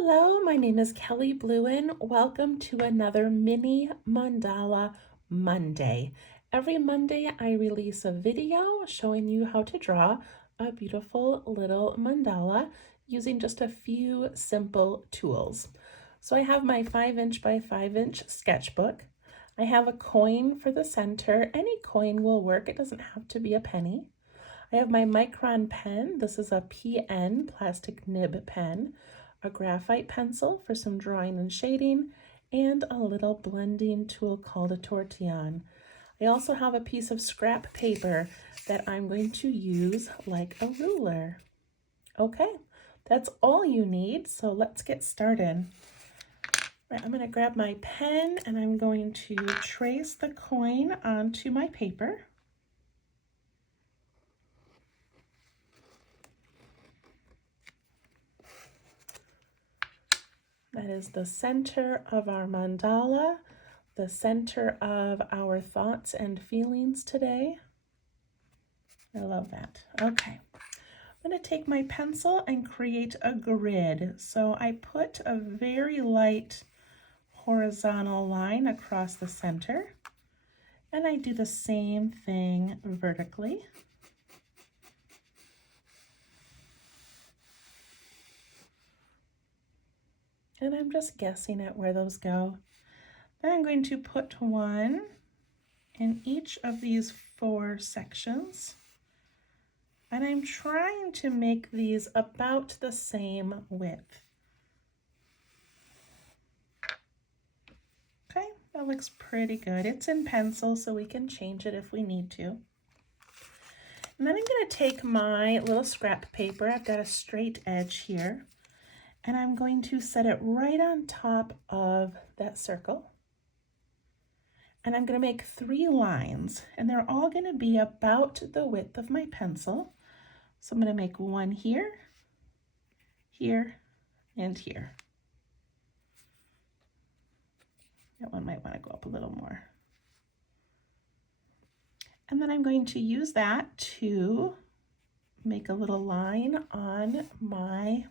Hello, my name is Kelly Bluen. Welcome to another Mini Mandala Monday. Every Monday I release a video showing you how to draw a beautiful little mandala using just a few simple tools. So I have my 5" by 5" sketchbook. I have a coin for the center. Any coin will work. It doesn't have to be a penny. I have my Micron pen. This is a PN plastic nib pen, a graphite pencil for some drawing and shading, and a little blending tool called a tortillon. I also have a piece of scrap paper that I'm going to use like a ruler. Okay, that's all you need, so let's get started. Right, I'm going to grab my pen and I'm going to trace the coin onto my paper. That is the center of our mandala, the center of our thoughts and feelings today. I love that. Okay, I'm going to take my pencil and create a grid. So I put a very light horizontal line across the center, and I do the same thing vertically. And I'm just guessing at where those go. Then I'm going to put one in each of these 4 sections. And I'm trying to make these about the same width. Okay, that looks pretty good. It's in pencil, so we can change it if we need to. And then I'm going to take my little scrap paper. I've got a straight edge here. And I'm going to set it right on top of that circle. And I'm going to make 3 lines, and they're all going to be about the width of my pencil. So I'm going to make one here, here, and here. That one might want to go up a little more. And then I'm going to use that to make a little line on my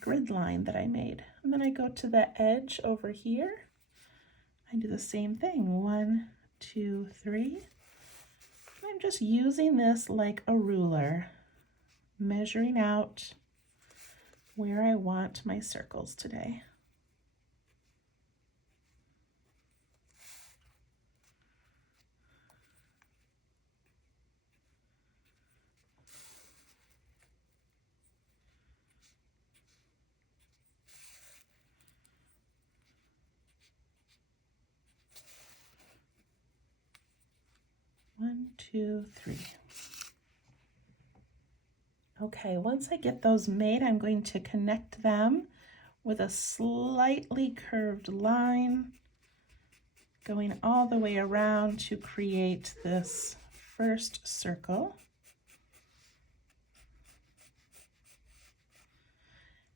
grid line that I made. And then I go to the edge over here. I do the same thing, 1, 2, 3. I'm just using this like a ruler, measuring out where I want my circles today. One, two, three. Okay, once I get those made, I'm going to connect them with a slightly curved line going all the way around to create this first circle.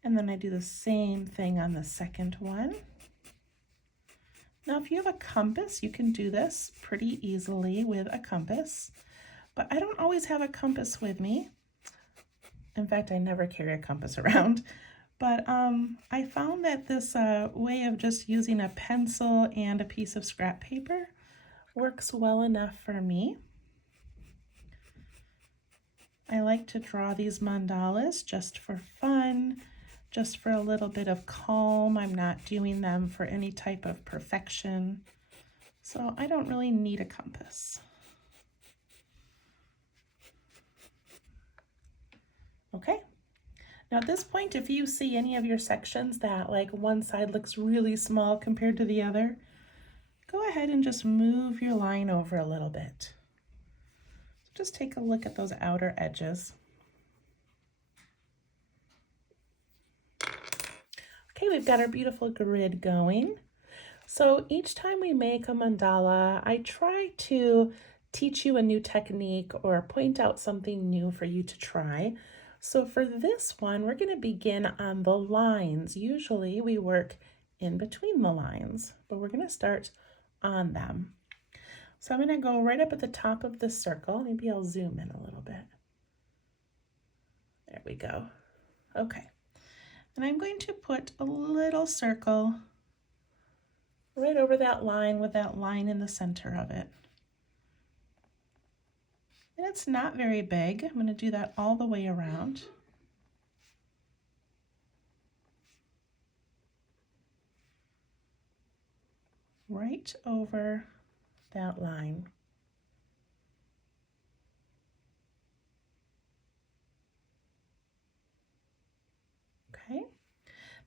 And then I do the same thing on the second one. Now, if you have a compass, you can do this pretty easily with a compass, but I don't always have a compass with me. In fact, I never carry a compass around, but I found that this way of just using a pencil and a piece of scrap paper works well enough for me. I like to draw these mandalas just for fun, just for a little bit of calm. I'm not doing them for any type of perfection, so I don't really need a compass. Okay, now at this point, if you see any of your sections that like one side looks really small compared to the other, go ahead and just move your line over a little bit. Just take a look at those outer edges. Okay, we've got our beautiful grid going. So each time we make a mandala, I try to teach you a new technique or point out something new for you to try. So for this one, we're going to begin on the lines. Usually we work in between the lines, but we're going to start on them. So I'm going to go right up at the top of the circle. Maybe I'll zoom in a little bit. There we go. Okay. And I'm going to put a little circle right over that line with that line in the center of it. And it's not very big. I'm going to do that all the way around. Right over that line. Okay,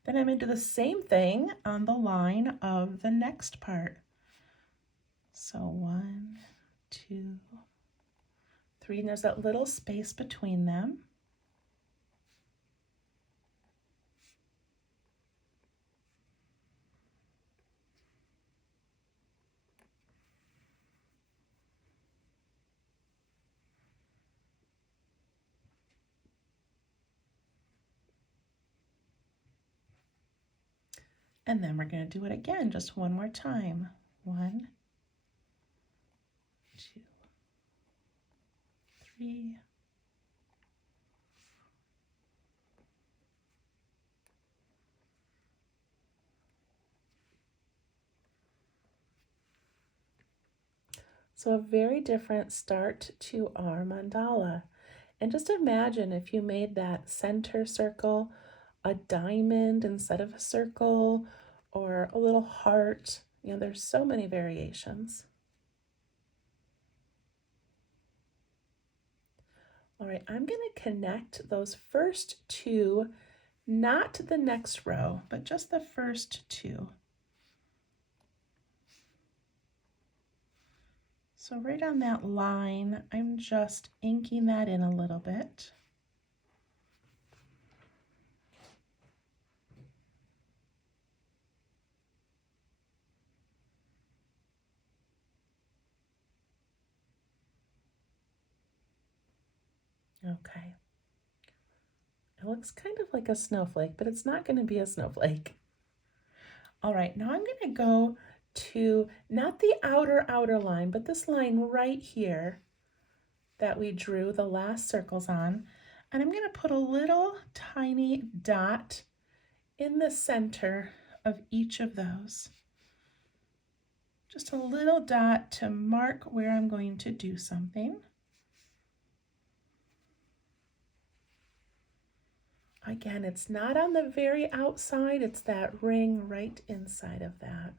then I'm going to do the same thing on the line of the next part. So 1, 2, 3, and there's that little space between them. And then we're going to do it again, just one more time. 1, 2, 3. So a very different start to our mandala. And just imagine if you made that center circle a diamond instead of a circle, or a little heart. You know, there's so many variations. All right, I'm going to connect those first 2, not the next row, but just the first 2. So right on that line, I'm just inking that in a little bit. Okay. It looks kind of like a snowflake, but it's not going to be a snowflake. All right, now I'm going to go to not the outer line, but this line right here that we drew the last circles on. And I'm going to put a little tiny dot in the center of each of those. Just a little dot to mark where I'm going to do something. Again, it's not on the very outside, it's that ring right inside of that.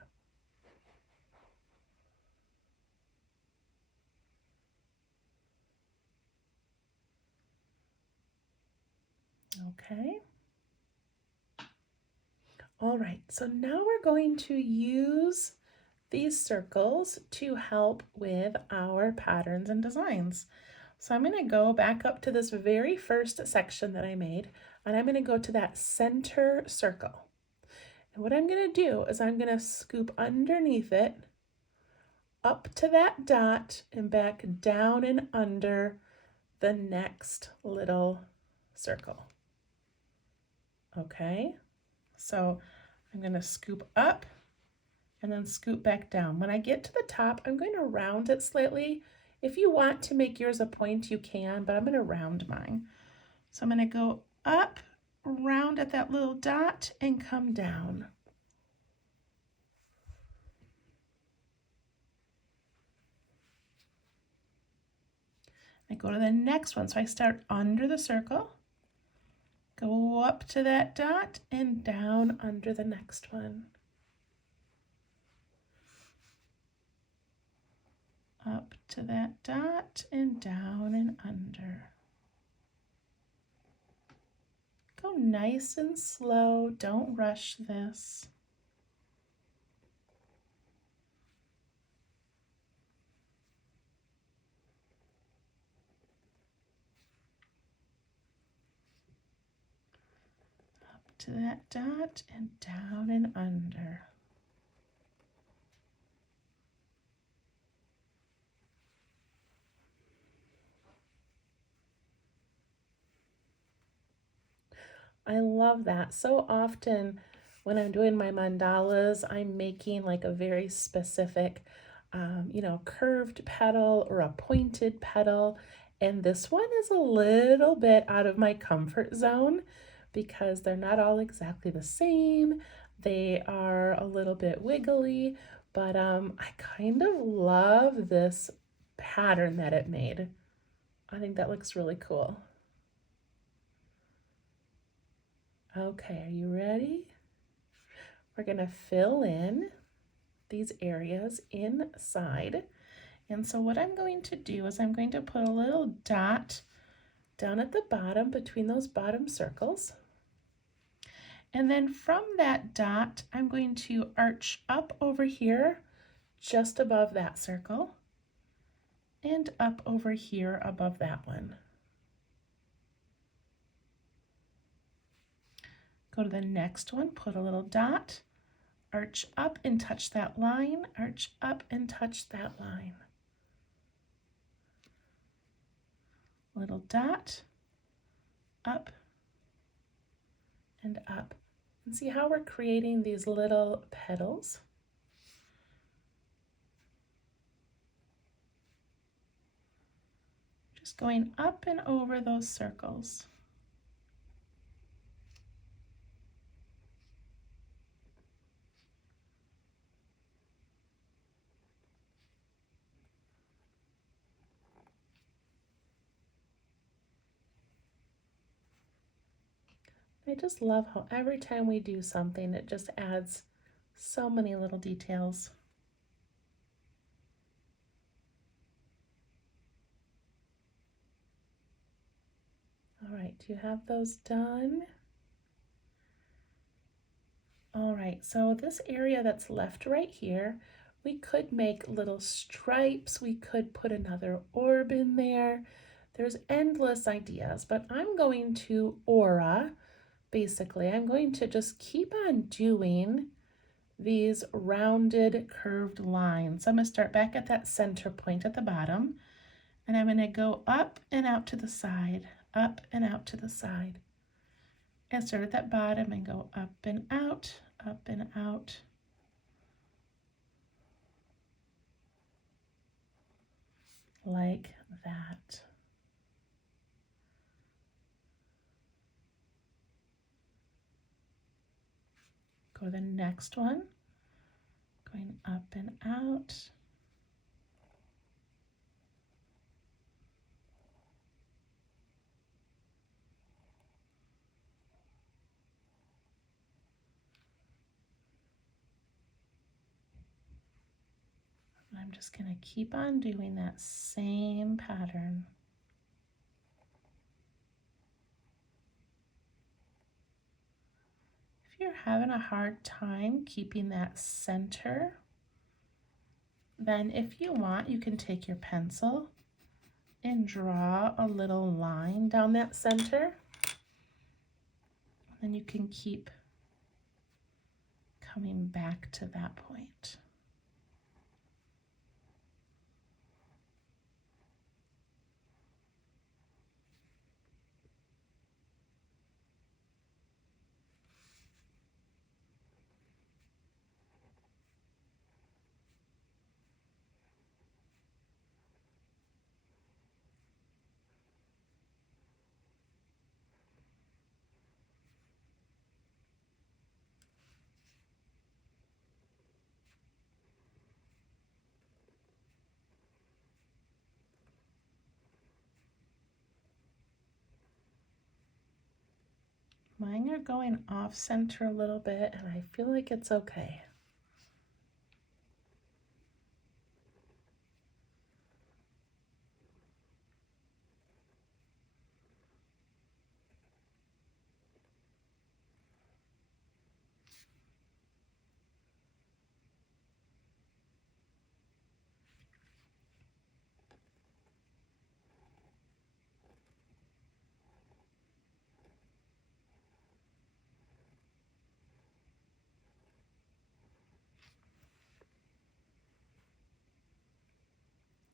Okay. All right, so now we're going to use these circles to help with our patterns and designs. So I'm going to go back up to this very first section that I made, and I'm going to go to that center circle. And what I'm going to do is I'm going to scoop underneath it, up to that dot, and back down and under the next little circle. Okay, so I'm going to scoop up and then scoop back down. When I get to the top, I'm going to round it slightly. If you want to make yours a point, you can, but I'm going to round mine. So I'm going to go up, round at that little dot, and come down. I go to the next one. So I start under the circle, go up to that dot, and down under the next one. Up to that dot and down and under. Go nice and slow, don't rush this. Up to that dot and down and under. I love that. So often when I'm doing my mandalas, I'm making like a very specific, curved petal or a pointed petal. And this one is a little bit out of my comfort zone because they're not all exactly the same. They are a little bit wiggly, but I kind of love this pattern that it made. I think that looks really cool. Okay, are you ready? We're gonna fill in these areas inside. And so what I'm going to do is I'm going to put a little dot down at the bottom between those bottom circles. And then from that dot, I'm going to arch up over here just above that circle and up over here above that one. Go to the next one, put a little dot, arch up and touch that line, arch up and touch that line. Little dot, up and up. And see how we're creating these little petals? Just going up and over those circles. I just love how every time we do something, it just adds so many little details. All right, do you have those done? All right, so this area that's left right here, we could make little stripes. We could put another orb in there. There's endless ideas, but I'm going to aura. Basically, I'm going to just keep on doing these rounded curved lines. I'm going to start back at that center point at the bottom, and I'm going to go up and out to the side, up and out to the side. And start at that bottom and go up and out, like that. Go to the next one, going up and out. And I'm just going to keep on doing that same pattern. If you're having a hard time keeping that center, then if you want, you can take your pencil and draw a little line down that center. And you can keep coming back to that point. Mine are going off center a little bit, and I feel like it's okay.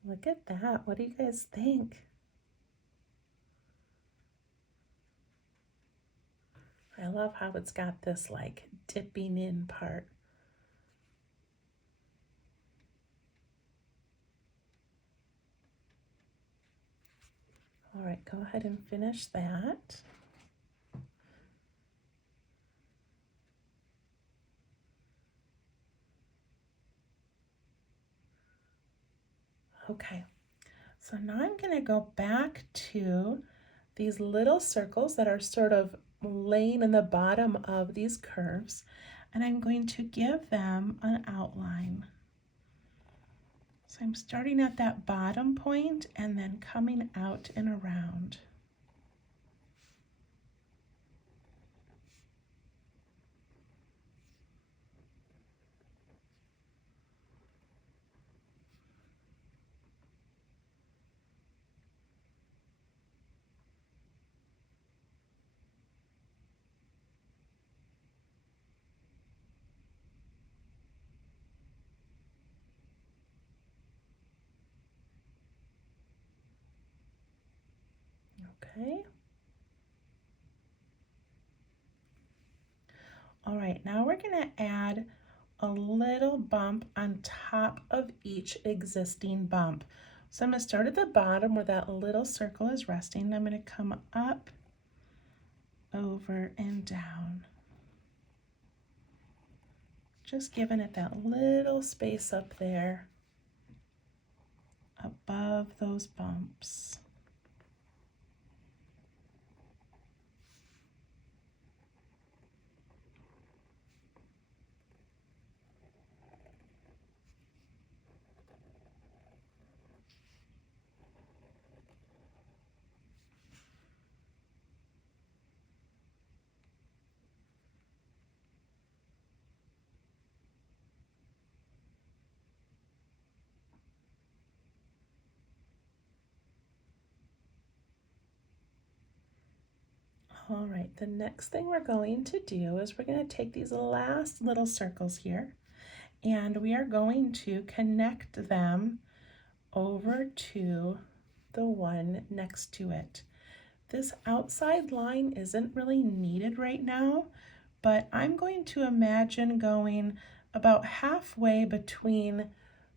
Look at that. What do you guys think? I love how it's got this like dipping in part. All right, go ahead and finish that. Okay, so now I'm going to go back to these little circles that are sort of laying in the bottom of these curves, and I'm going to give them an outline. So I'm starting at that bottom point and then coming out and around. Okay. All right, now we're going to add a little bump on top of each existing bump. So I'm going to start at the bottom where that little circle is resting. I'm going to come up, over, and down. Just giving it that little space up there above those bumps. All right, the next thing we're going to do is we're going to take these last little circles here and we are going to connect them over to the one next to it. This outside line isn't really needed right now, but I'm going to imagine going about halfway between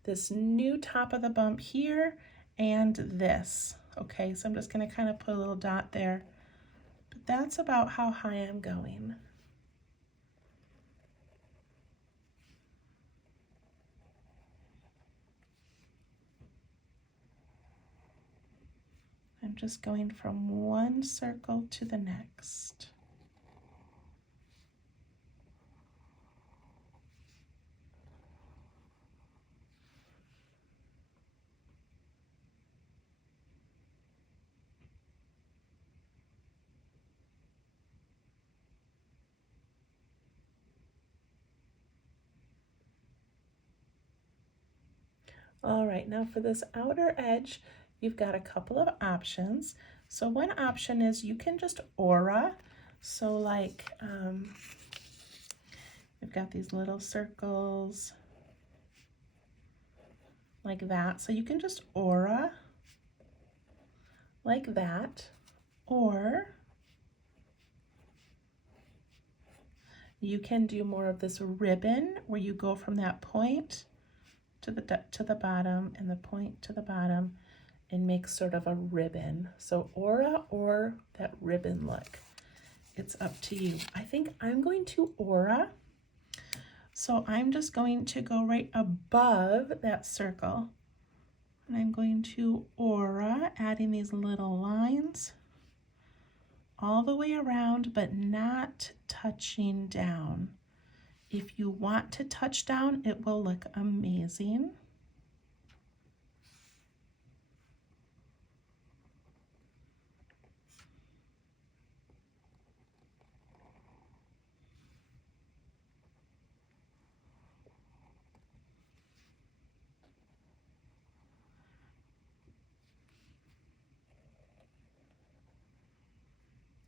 this new top of the bump here and this. Okay, so I'm just going to kind of put a little dot there. But that's about how high I'm going. I'm just going from one circle to the next. All right, now for this outer edge, you've got a couple of options. So one option is you can just aura. So like, we've got these little circles like that. So you can just aura like that, or you can do more of this ribbon where you go from that point to the bottom and the point to the bottom and make sort of a ribbon. So aura or that ribbon look. It's up to you. I think I'm going to aura. So I'm just going to go right above that circle. And I'm going to aura, adding these little lines all the way around, but not touching down. If you want to touch down, it will look amazing.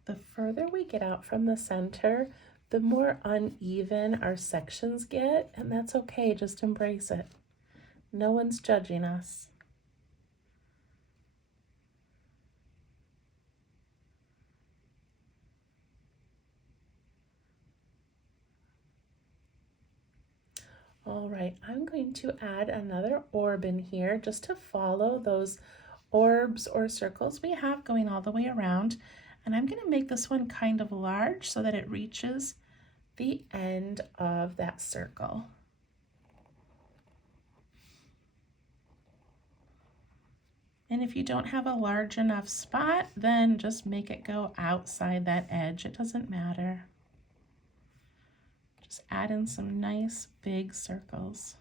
The further we get out from the center, the more uneven our sections get, and that's okay, just embrace it. No one's judging us. All right, I'm going to add another orb in here just to follow those orbs or circles we have going all the way around. And I'm going to make this one kind of large so that it reaches the end of that circle. And if you don't have a large enough spot, then just make it go outside that edge. It doesn't matter. Just add in some nice big circles.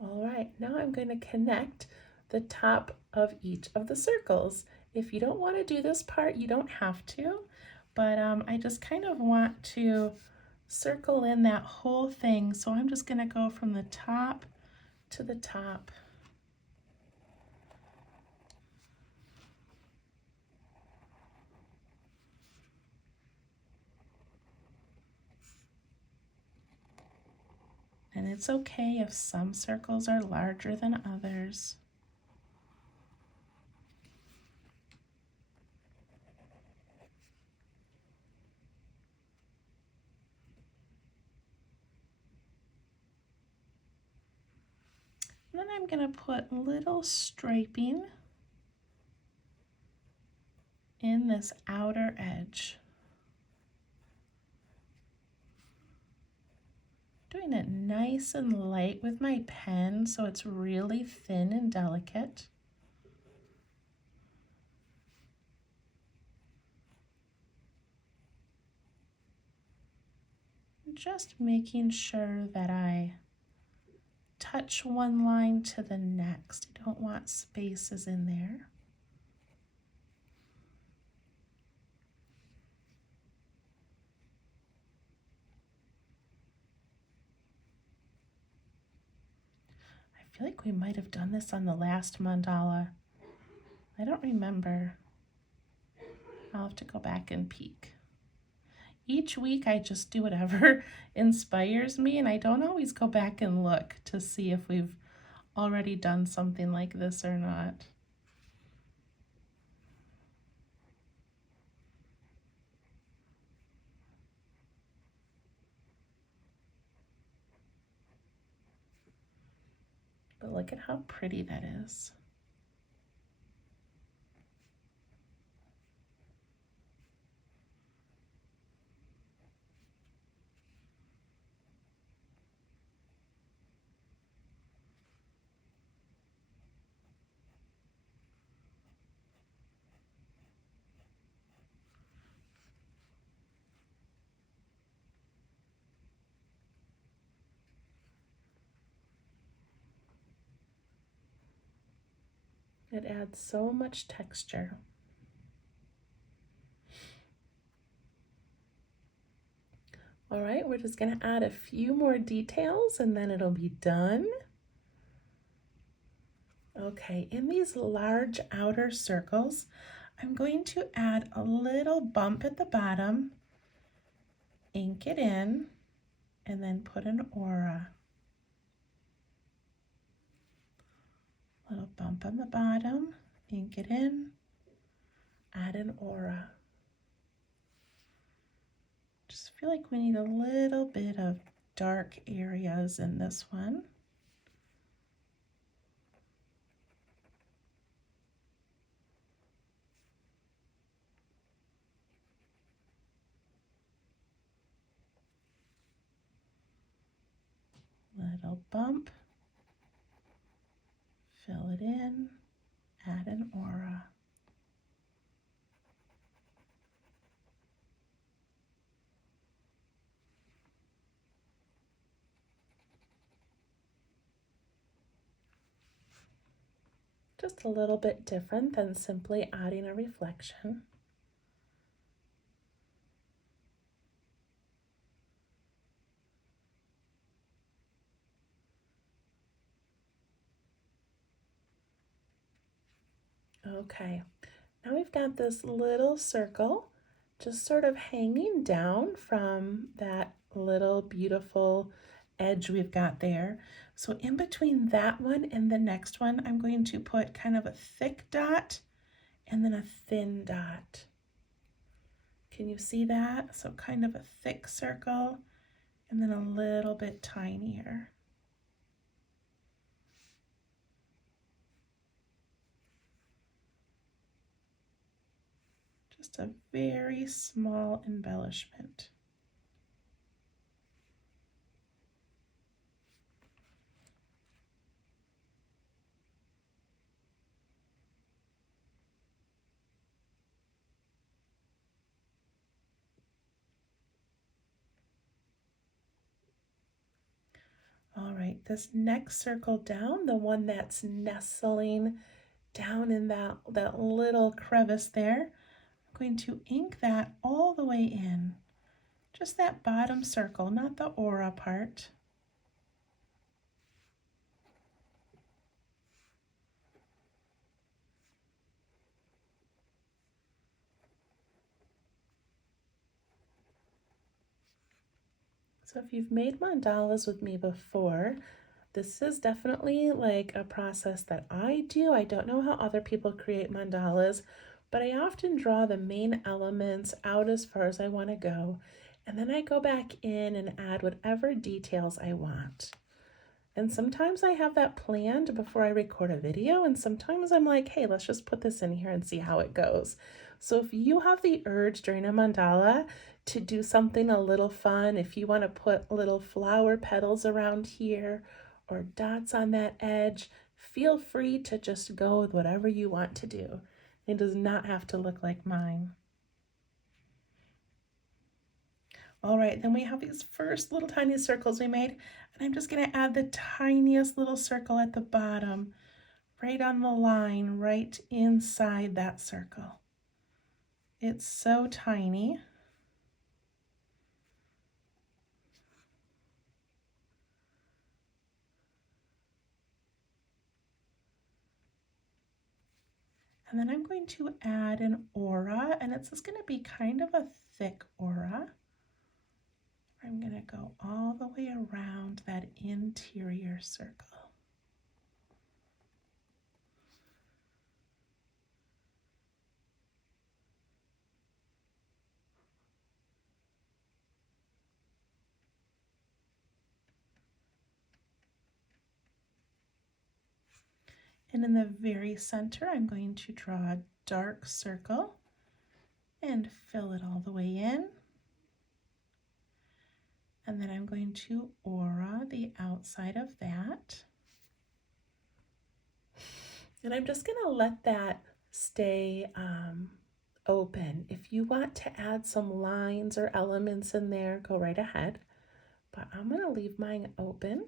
All right, now I'm going to connect the top of each of the circles. If you don't want to do this part, you don't have to, but I just kind of want to circle in that whole thing. So I'm just going to go from the top to the top. And it's okay if some circles are larger than others. And then I'm going to put little striping in this outer edge. Doing it nice and light with my pen so it's really thin and delicate. Just making sure that I touch one line to the next. I don't want spaces in there. I feel like we might have done this on the last mandala. I don't remember. I'll have to go back and peek. Each week I just do whatever inspires me, and I don't always go back and look to see if we've already done something like this or not. But look at how pretty that is. It adds so much texture. All right, we're just going to add a few more details and then it'll be done. Okay, in these large outer circles, I'm going to add a little bump at the bottom, ink it in, and then put an aura. Little bump on the bottom, ink it in, add an aura. Just feel like we need a little bit of dark areas in this one. Little bump, fill it in, add an aura. Just a little bit different than simply adding a reflection. Okay, now we've got this little circle just sort of hanging down from that little beautiful edge we've got there. So in between that one and the next one, I'm going to put kind of a thick dot and then a thin dot. Can you see that? So kind of a thick circle and then a little bit tinier. Just a very small embellishment. All right, this next circle down, the one that's nestling down in that little crevice there, I'm going to ink that all the way in. Just that bottom circle, not the aura part. So if you've made mandalas with me before, this is definitely like a process that I do. I don't know how other people create mandalas, but I often draw the main elements out as far as I want to go, and then I go back in and add whatever details I want. And sometimes I have that planned before I record a video, and sometimes I'm like, hey, let's just put this in here and see how it goes. So if you have the urge during a mandala to do something a little fun, if you want to put little flower petals around here or dots on that edge, feel free to just go with whatever you want to do. It does not have to look like mine. All right, then we have these first little tiny circles we made, and I'm just gonna add the tiniest little circle at the bottom, right on the line, right inside that circle. It's so tiny. And then I'm going to add an aura, and it's just gonna be kind of a thick aura. I'm gonna go all the way around that interior circle. And in the very center, I'm going to draw a dark circle and fill it all the way in. And then I'm going to aura the outside of that. And I'm just gonna let that stay open. If you want to add some lines or elements in there, go right ahead. But I'm gonna leave mine open.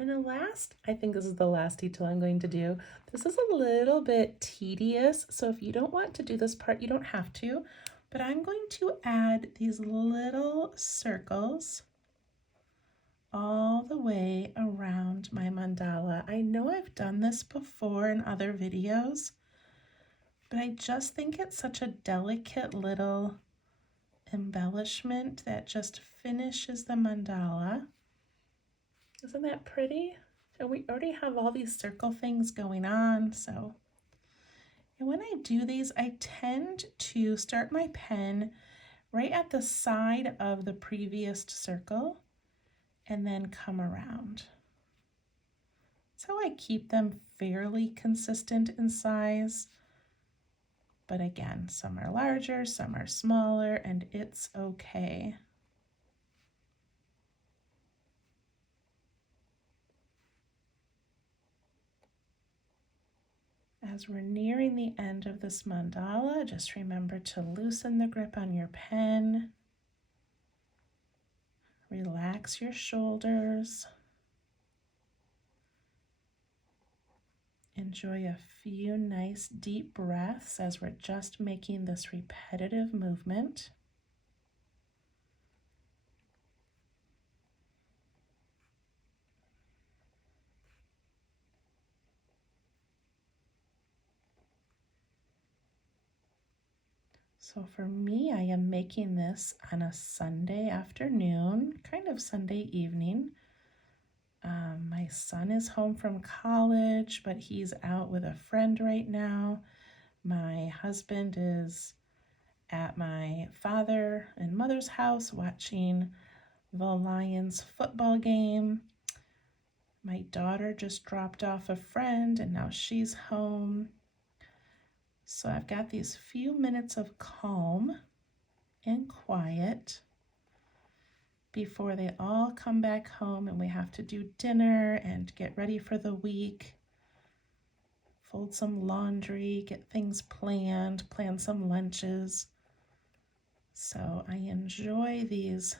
And the last, I think this is the last detail I'm going to do. This is a little bit tedious, so if you don't want to do this part, you don't have to, but I'm going to add these little circles all the way around my mandala. I know I've done this before in other videos, but I just think it's such a delicate little embellishment that just finishes the mandala. Isn't that pretty? And we already have all these circle things going on, so. And when I do these, I tend to start my pen right at the side of the previous circle and then come around. So I keep them fairly consistent in size. But again, some are larger, some are smaller, and it's okay. As we're nearing the end of this mandala, just remember to loosen the grip on your pen. Relax your shoulders. Enjoy a few nice deep breaths as we're just making this repetitive movement. So for me, I am making this on a Sunday afternoon, kind of Sunday evening. My son is home from college, but he's out with a friend right now. My husband is at my father and mother's house watching the Lions football game. My daughter just dropped off a friend and now she's home. So I've got these few minutes of calm and quiet before they all come back home and we have to do dinner and get ready for the week, fold some laundry, get things planned, plan some lunches. So I enjoy these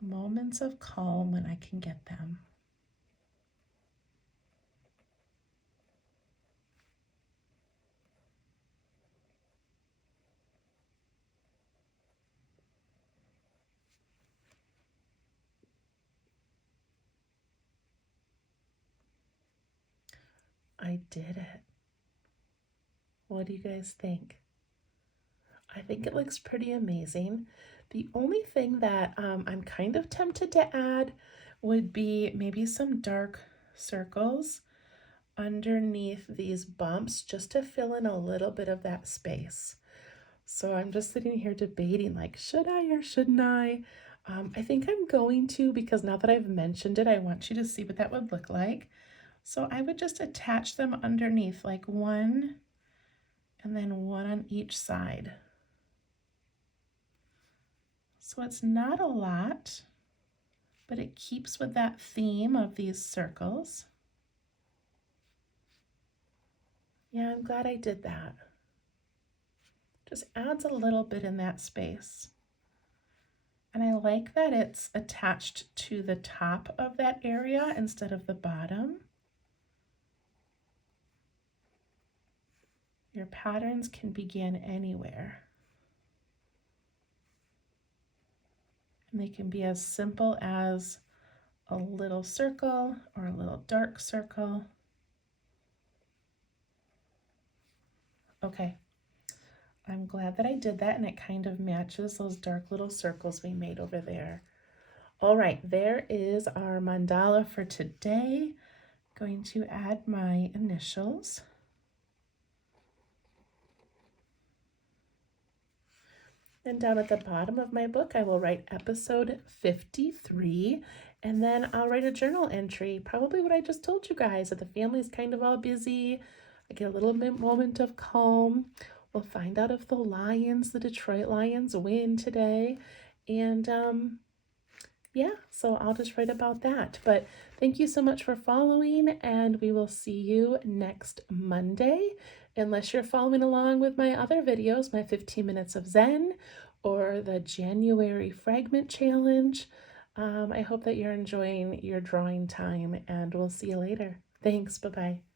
moments of calm when I can get them. I did it. What do you guys think? I think it looks pretty amazing. The only thing that I'm kind of tempted to add would be maybe some dark circles underneath these bumps just to fill in a little bit of that space. So I'm just sitting here debating, like, should I or shouldn't I? I think I'm going to, because now that I've mentioned it, I want you to see what that would look like. So I would just attach them underneath, like one and then one on each side. So it's not a lot, but it keeps with that theme of these circles. Yeah, I'm glad I did that. Just adds a little bit in that space. And I like that it's attached to the top of that area instead of the bottom. Your patterns can begin anywhere. And they can be as simple as a little circle or a little dark circle. Okay, I'm glad that I did that, and it kind of matches those dark little circles we made over there. All right, there is our mandala for today. Going to add my initials. And down at the bottom of my book, I will write episode 53, and then I'll write a journal entry, probably what I just told you guys, that the family's kind of all busy. I get a little moment of calm. We'll find out if the Lions, the Detroit Lions, win today. And yeah, so I'll just write about that. But thank you so much for following, and we will see you next Monday. Unless you're following along with my other videos, my 15 minutes of Zen or the January fragment challenge. I hope that you're enjoying your drawing time, and we'll see you later. Thanks. Bye-bye.